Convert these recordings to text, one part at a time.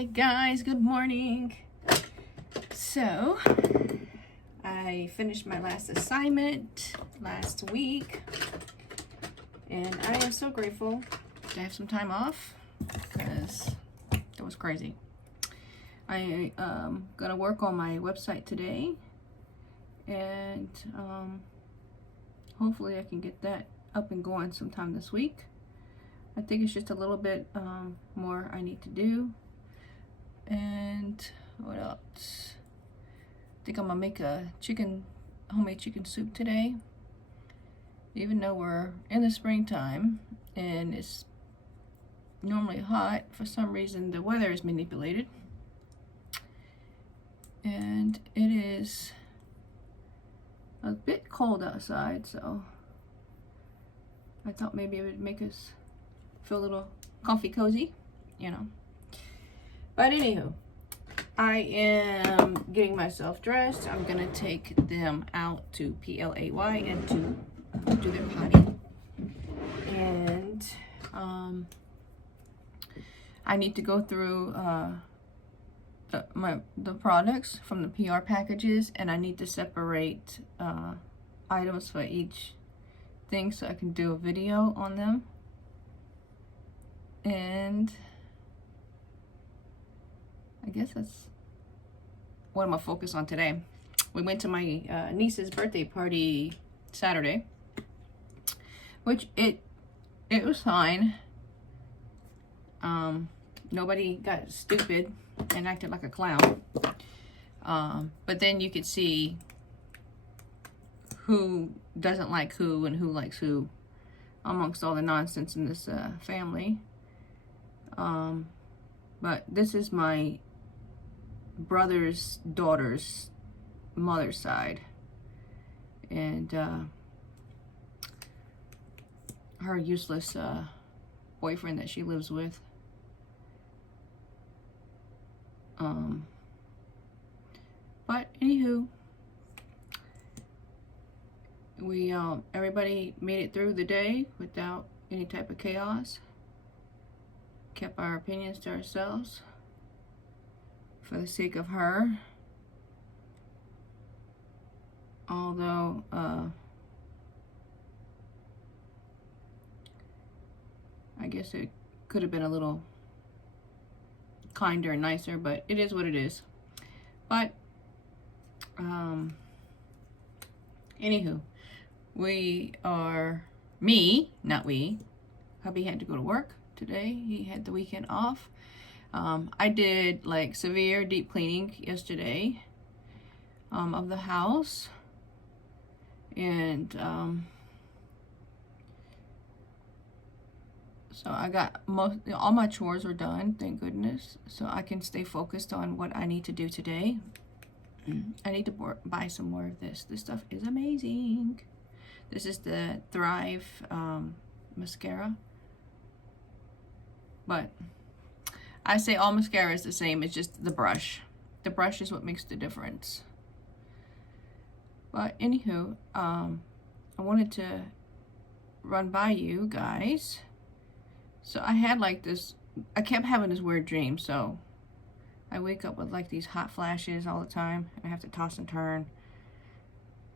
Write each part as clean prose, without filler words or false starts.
Hi guys, good morning. So I finished my last assignment last week and I am so grateful to have some time off because it was crazy. I gonna work on my website today and hopefully I can get that up and going sometime this week. I think it's just a little bit more I need to do. And what else? I think I'm gonna make a homemade chicken soup today. Even though we're in the springtime and it's normally hot, for some reason the weather is manipulated. And it is a bit cold outside, so I thought maybe it would make us feel a little comfy cozy, you know. But anywho, I am getting myself dressed. I'm gonna take them out to PLAY and to do their potty. And I need to go through the products from the PR packages, and I need to separate items for each thing so I can do a video on them. And I guess that's what I'm gonna focus on today. We went to my niece's birthday party Saturday, which it was fine. Nobody got stupid and acted like a clown. But then you could see who doesn't like who and who likes who amongst all the nonsense in this family. But this is my brother's daughter's mother's side, and her useless boyfriend that she lives with. But anywho, we everybody made it through the day without any type of chaos. Kept our opinions to ourselves for the sake of her. Although I guess it could have been a little kinder and nicer, but it is what it is. But anywho, hubby had to go to work today. He had the weekend off. I did like severe deep cleaning yesterday of the house, and so I got all my chores are done, thank goodness, so I can stay focused on what I need to do today. I need to buy some more of this. This stuff is amazing. This is the Thrive mascara. But I say all mascara is the same. It's just the brush. The brush is what makes the difference. But anywho, I wanted to run by you guys. So I had like this, I kept having this weird dream. So I wake up with like these hot flashes all the time. And I have to toss and turn.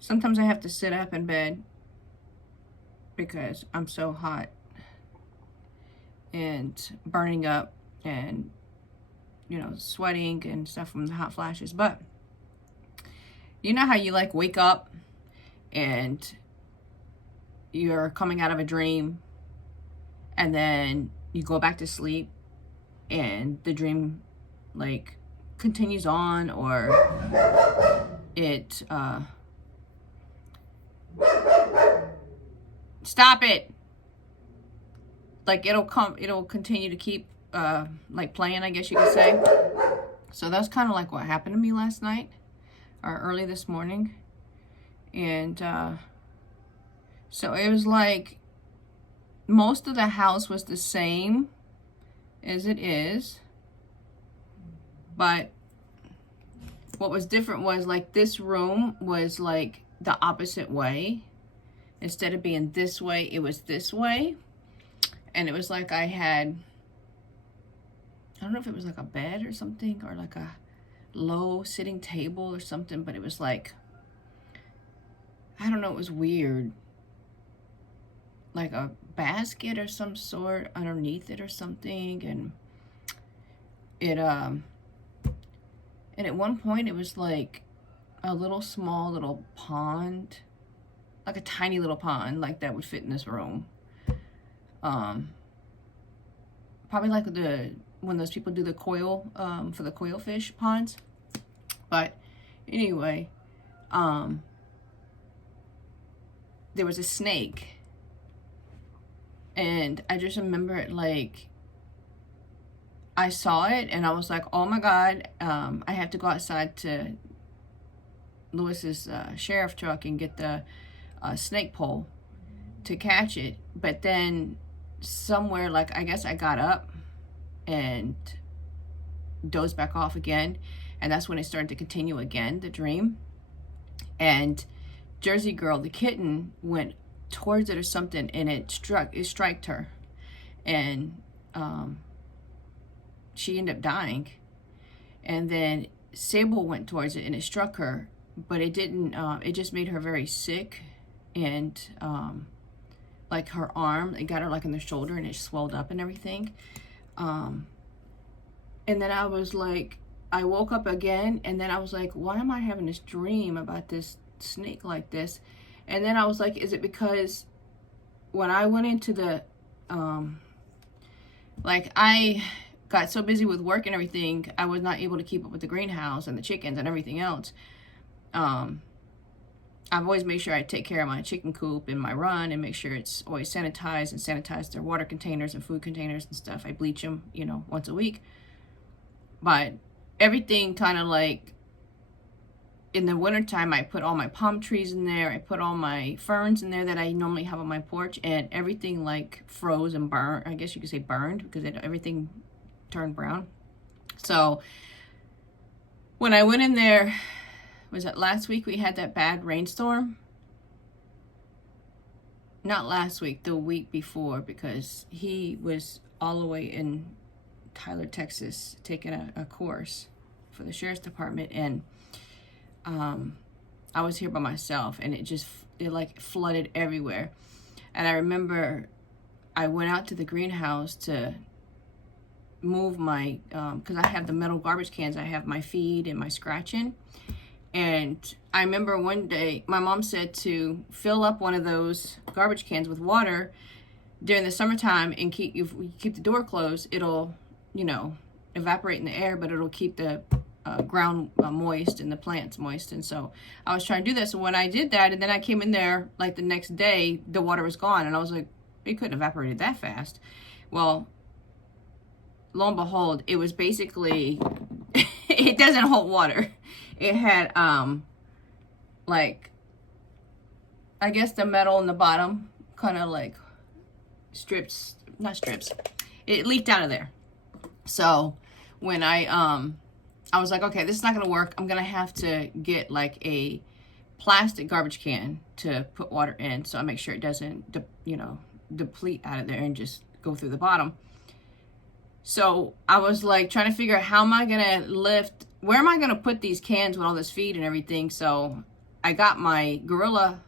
Sometimes I have to sit up in bed because I'm so hot and burning up and, you know, sweating and stuff from the hot flashes. But you know how you like wake up and you're coming out of a dream and then you go back to sleep and the dream like continues on, or it stop it. Like it'll continue to keep like playing, I guess you could say. So that's kind of like what happened to me last night or early this morning. And so it was like most of the house was the same as it is, but what was different was like this room was like the opposite way. Instead of being this way, it was this way. And it was like I had I don't know if it was like a bed or something, or like a low sitting table or something, but it was like, I don't know, it was weird. Like a basket or some sort underneath it or something, and and at one point it was like a little small little pond, like a tiny little pond, like that would fit in this room. Probably like when those people do the coil, for the coil fish ponds. But anyway, there was a snake, and I just remember it like, I saw it and I was like, oh my God, I have to go outside to Lewis's sheriff truck and get the snake pole to catch it. But then somewhere, like, I guess I got up and dozed back off again, and that's when it started to continue again, the dream. And Jersey Girl, the kitten, went towards it or something, and it striked her, and she ended up dying. And then Sable went towards it and it struck her, but it didn't, it just made her very sick. And like her arm, it got her like in the shoulder and it swelled up and everything. And then I was like, I woke up again, and then I was like, why am I having this dream about this snake like this? And then I was like, is it because when I went into the, like, I got so busy with work and everything, I was not able to keep up with the greenhouse and the chickens and everything else. I've always made sure I take care of my chicken coop and my run, and make sure it's always sanitized, and sanitize their water containers and food containers and stuff. I bleach them, you know, once a week. But everything kind of like, in the wintertime, I put all my palm trees in there. I put all my ferns in there that I normally have on my porch, and everything like froze and burned. I guess you could say burned, because everything turned brown. So when I went in there, was it last week we had that bad rainstorm? Not last week, the week before, because he was all the way in Tyler, Texas, taking a course for the sheriff's department, and I was here by myself, and it like flooded everywhere. And I remember I went out to the greenhouse to move my, because I have the metal garbage cans, I have my feed and my scratch in. And I remember one day my mom said to fill up one of those garbage cans with water during the summertime, and keep the door closed, it'll, you know, evaporate in the air, but it'll keep the ground moist and the plants moist. And so I was trying to do that. So when I did that, and then I came in there like the next day, the water was gone, and I was like, it couldn't evaporate it that fast. Well, lo and behold, it was basically it doesn't hold water. It had like, I guess the metal in the bottom kind of like not strips, it leaked out of there. So when I was like, okay, this is not gonna work. I'm gonna have to get like a plastic garbage can to put water in, so I make sure it doesn't deplete out of there and just go through the bottom. So I was like trying to figure out, how am I gonna where am I gonna put these cans with all this feed and everything? So I got my Gorilla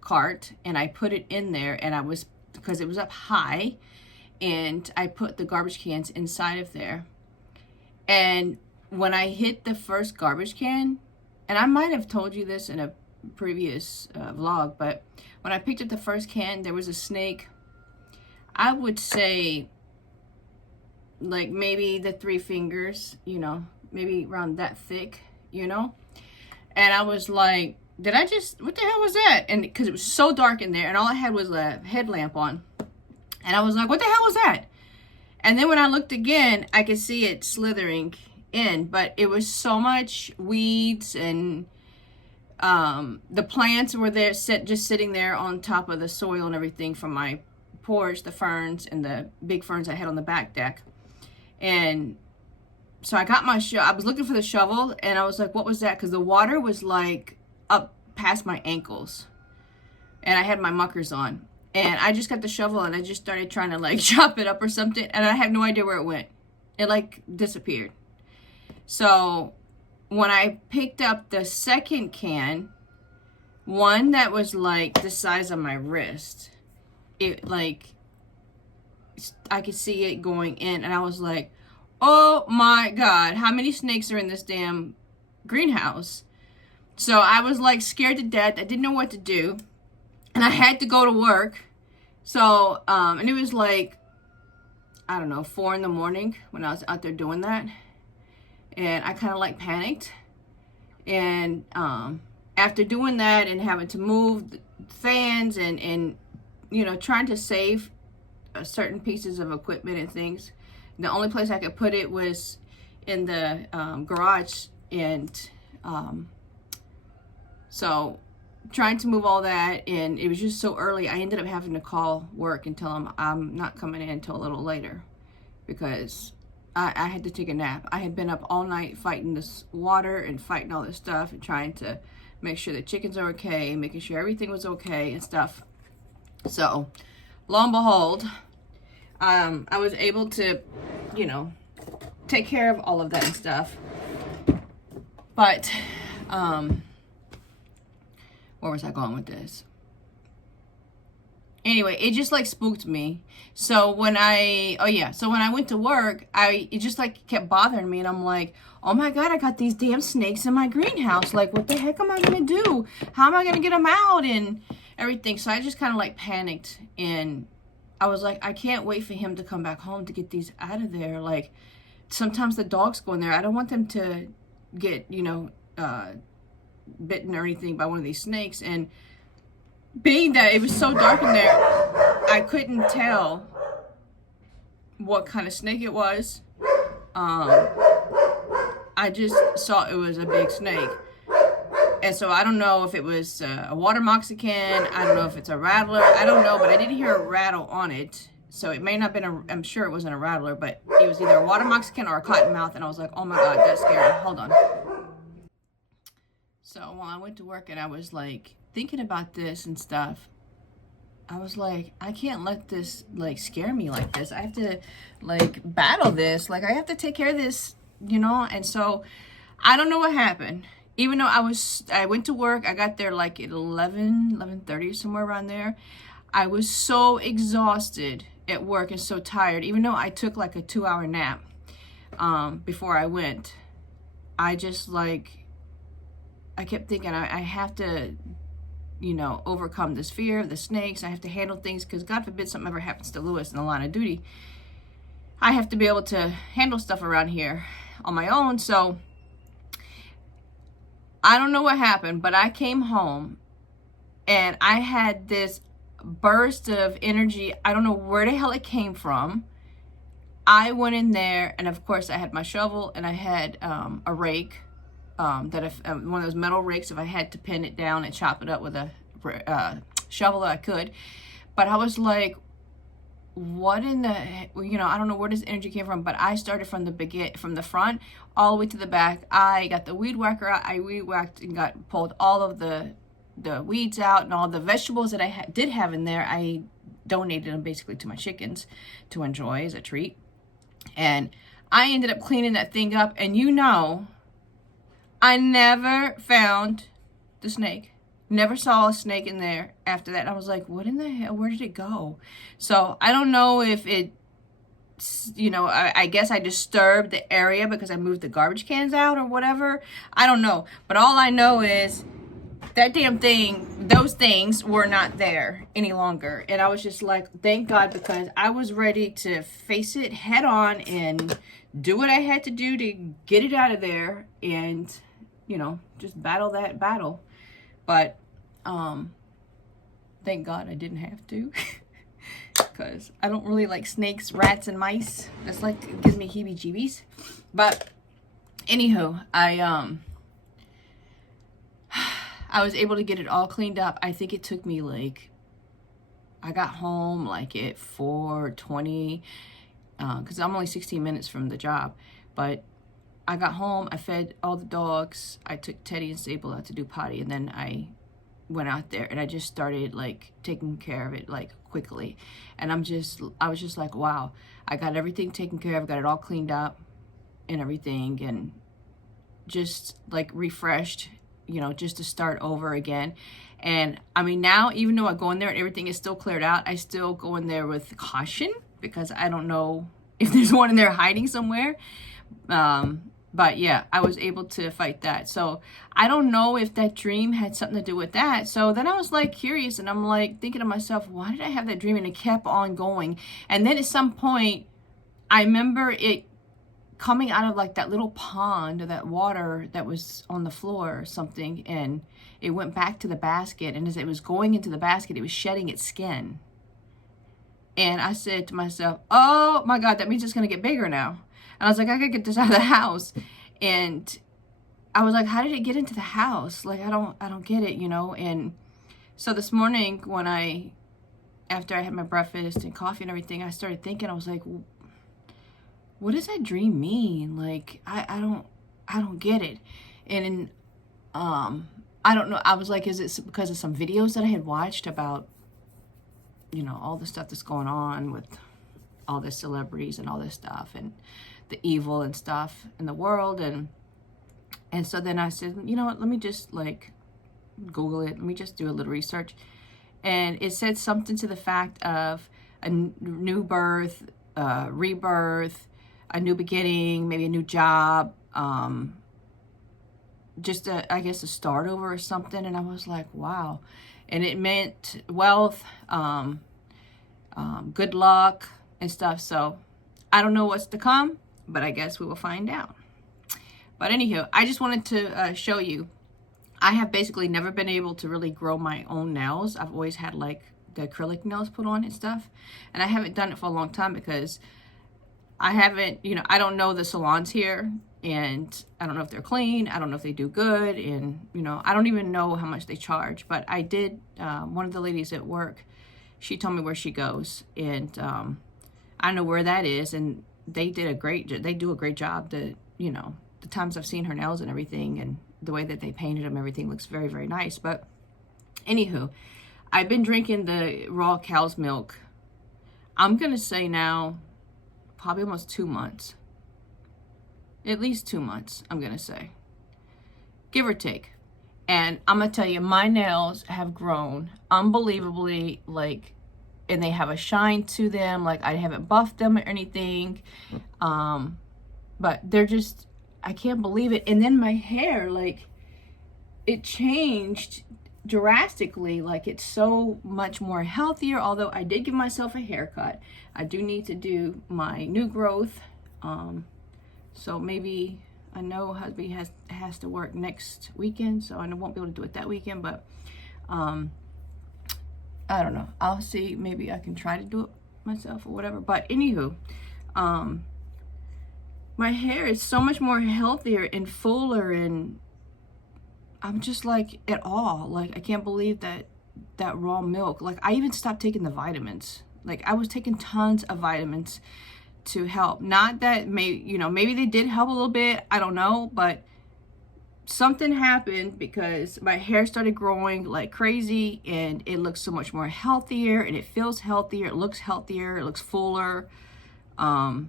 cart and I put it in there, and because it was up high, and I put the garbage cans inside of there. And when I hit the first garbage can, and I might have told you this in a previous vlog, but when I picked up the first can, there was a snake, I would say like maybe the 3 fingers, you know, maybe around that thick, you know. And I was like, what the hell was that? And because it was so dark in there, and all I had was a headlamp on, and I was like, what the hell was that? And then when I looked again, I could see it slithering in, but it was so much weeds, and the plants were there, just sitting there on top of the soil and everything from my porch, the ferns and the big ferns I had on the back deck. And so I got my I was looking for the shovel, and I was like, what was that? Because the water was like up past my ankles, and I had my muckers on, and I just got the shovel and I just started trying to like chop it up or something, and I have no idea where it went. It like disappeared. So when I picked up the second can, one that was like the size of my wrist, it like, I could see it going in, and I was like, oh my God, how many snakes are in this damn greenhouse? So I was like scared to death. I didn't know what to do, and I had to go to work. So, and it was like, I don't know, 4 in the morning when I was out there doing that. And I kind of like panicked. And after doing that and having to move fans and you know, trying to save certain pieces of equipment and things, the only place I could put it was in the garage. And so trying to move all that, and it was just so early, I ended up having to call work and tell them I'm not coming in until a little later, because I had to take a nap. I had been up all night fighting this water and fighting all this stuff and trying to make sure the chickens are okay, making sure everything was okay and stuff. So lo and behold, I was able to, you know, take care of all of that and stuff. But where was I going with this? Anyway, it just like spooked me. So when I went to work, it just like kept bothering me, and I'm like, oh my God, I got these damn snakes in my greenhouse. Like, what the heck am I gonna do? How am I gonna get them out and everything? So I just kind of like panicked, and I was like, I can't wait for him to come back home to get these out of there. Like, sometimes the dogs go in there. I don't want them to get, you know, bitten or anything by one of these snakes. And being that it was so dark in there, I couldn't tell what kind of snake it was. I just saw it was a big snake. And so I don't know if it was a water moccasin. I don't know if it's a rattler. I don't know, but I didn't hear a rattle on it. So it may not have been I'm sure it wasn't a rattler, but it was either a water moccasin or a cottonmouth. And I was like, oh my God, that's scary. Hold on. So while I went to work and I was like thinking about this and stuff, I was like, I can't let this like scare me like this. I have to like battle this. Like, I have to take care of this, you know? And so I don't know what happened. Even though I went to work, I got there like at 11:30, somewhere around there. I was so exhausted at work and so tired, even though I took like a 2-hour nap before I went. I just like, I kept thinking I have to, you know, overcome this fear of the snakes. I have to handle things, because God forbid something ever happens to Lewis in the line of duty. I have to be able to handle stuff around here on my own. So I don't know what happened, but I came home and I had this burst of energy. I don't know where the hell it came from. I went in there, and of course I had my shovel and I had a rake. That if one of those metal rakes, if I had to pin it down and chop it up with a shovel, I could. But I was like, what in the, you know, I don't know where this energy came from, but I started from the front all the way to the back. I got the weed whacker out. I weed whacked and pulled all of the weeds out, and all the vegetables that I did have in there, I donated them basically to my chickens to enjoy as a treat. And I ended up cleaning that thing up, and you know, I never found the snake. Never saw a snake in there after that. I was like, what in the hell? Where did it go? So I don't know if it, you know, I guess I disturbed the area because I moved the garbage cans out or whatever. I don't know. But all I know is that damn thing, those things were not there any longer. And I was just like, thank God, because I was ready to face it head on and do what I had to do to get it out of there and, you know, just battle that battle. But thank God I didn't have to, because I don't really like snakes, rats, and mice. That's like, it gives me heebie-jeebies. But anywho, I was able to get it all cleaned up. I think it took me like, I got home like at 4:20, because I'm only 16 minutes from the job. But I got home, I fed all the dogs, I took Teddy and Sable out to do potty, and then I went out there and I just started like taking care of it like quickly. And I was just like, wow, I got everything taken care of, got it all cleaned up and everything, and just like refreshed, you know, just to start over again. And I mean, now, even though I go in there and everything is still cleared out, I still go in there with caution because I don't know if there's one in there hiding somewhere. But yeah, I was able to fight that. So I don't know if that dream had something to do with that. So then I was like curious, and I'm like thinking to myself, why did I have that dream? And it kept on going. And then at some point, I remember it coming out of like that little pond or that water that was on the floor or something, and it went back to the basket. And as it was going into the basket, it was shedding its skin. And I said to myself, oh my God, that means it's going to get bigger now. And I was like, I gotta get this out of the house. And I was like, how did it get into the house? Like, I don't get it, you know? And so this morning when after I had my breakfast and coffee and everything, I started thinking, I was like, what does that dream mean? Like, I don't get it. And I don't know. I was like, is it because of some videos that I had watched about, you know, all the stuff that's going on with all the celebrities and all this stuff and the evil and stuff in the world. And so then I said, you know what, let me just like Google it. Let me just do a little research. And it said something to the fact of a new birth, rebirth, a new beginning, maybe a new job, just I guess a start over or something. And I was like, wow. And it meant wealth, good luck and stuff. So I don't know what's to come, but I guess we will find out. But anywho, I just wanted to show you, I have basically never been able to really grow my own nails. I've always had like the acrylic nails put on and stuff. And I haven't done it for a long time because I haven't, you know, I don't know the salons here, and I don't know if they're clean. I don't know if they do good. And, you know, I don't even know how much they charge. But I did, one of the ladies at work, she told me where she goes. And I know where that is. And they do a great job. You know, the times I've seen her nails and everything, and the way that they painted them, everything looks very, very nice. But anywho, I've been drinking the raw cow's milk. I'm going to say now, probably almost 2 months. At least 2 months, I'm going to say. Give or take. And I'm going to tell you, my nails have grown unbelievably, like, and they have a shine to them. Like, I haven't buffed them or anything. But they're just, I can't believe it. And then my hair, like, it changed drastically. Like, it's so much more healthier. Although I did give myself a haircut. I do need to do my new growth. So maybe, I know hubby has to work next weekend, so I won't be able to do it that weekend, but I don't know. I'll see. Maybe I can try to do it myself or whatever. But anywho, my hair is so much more healthier and fuller, and I'm just like at all. Like, I can't believe that raw milk. Like, I even stopped taking the vitamins. Like, I was taking tons of vitamins to help. Not that maybe they did help a little bit. I don't know, but something happened because my hair started growing like crazy, and it looks so much more healthier, and it feels healthier. It looks healthier. It looks fuller. I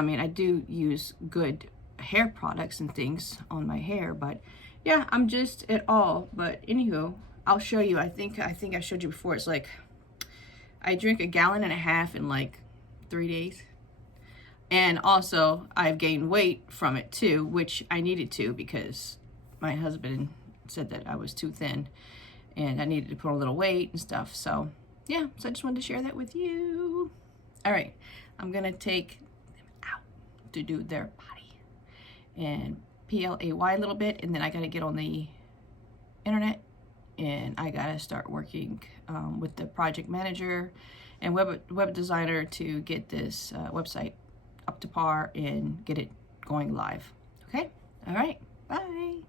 mean, I do use good hair products and things on my hair, but yeah, I'm just at all. But anywho, I'll show you. I think I showed you before. It's like I drink 1.5 gallons in like 3 days. And also, I've gained weight from it too, which I needed to because my husband said that I was too thin and I needed to put on a little weight and stuff. So yeah, so I just wanted to share that with you. All right, I'm gonna take them out to do their body and PLAY a little bit, and then I gotta get on the internet and I gotta start working with the project manager and web designer to get this website up to par and get it going live. Okay? All right. Bye.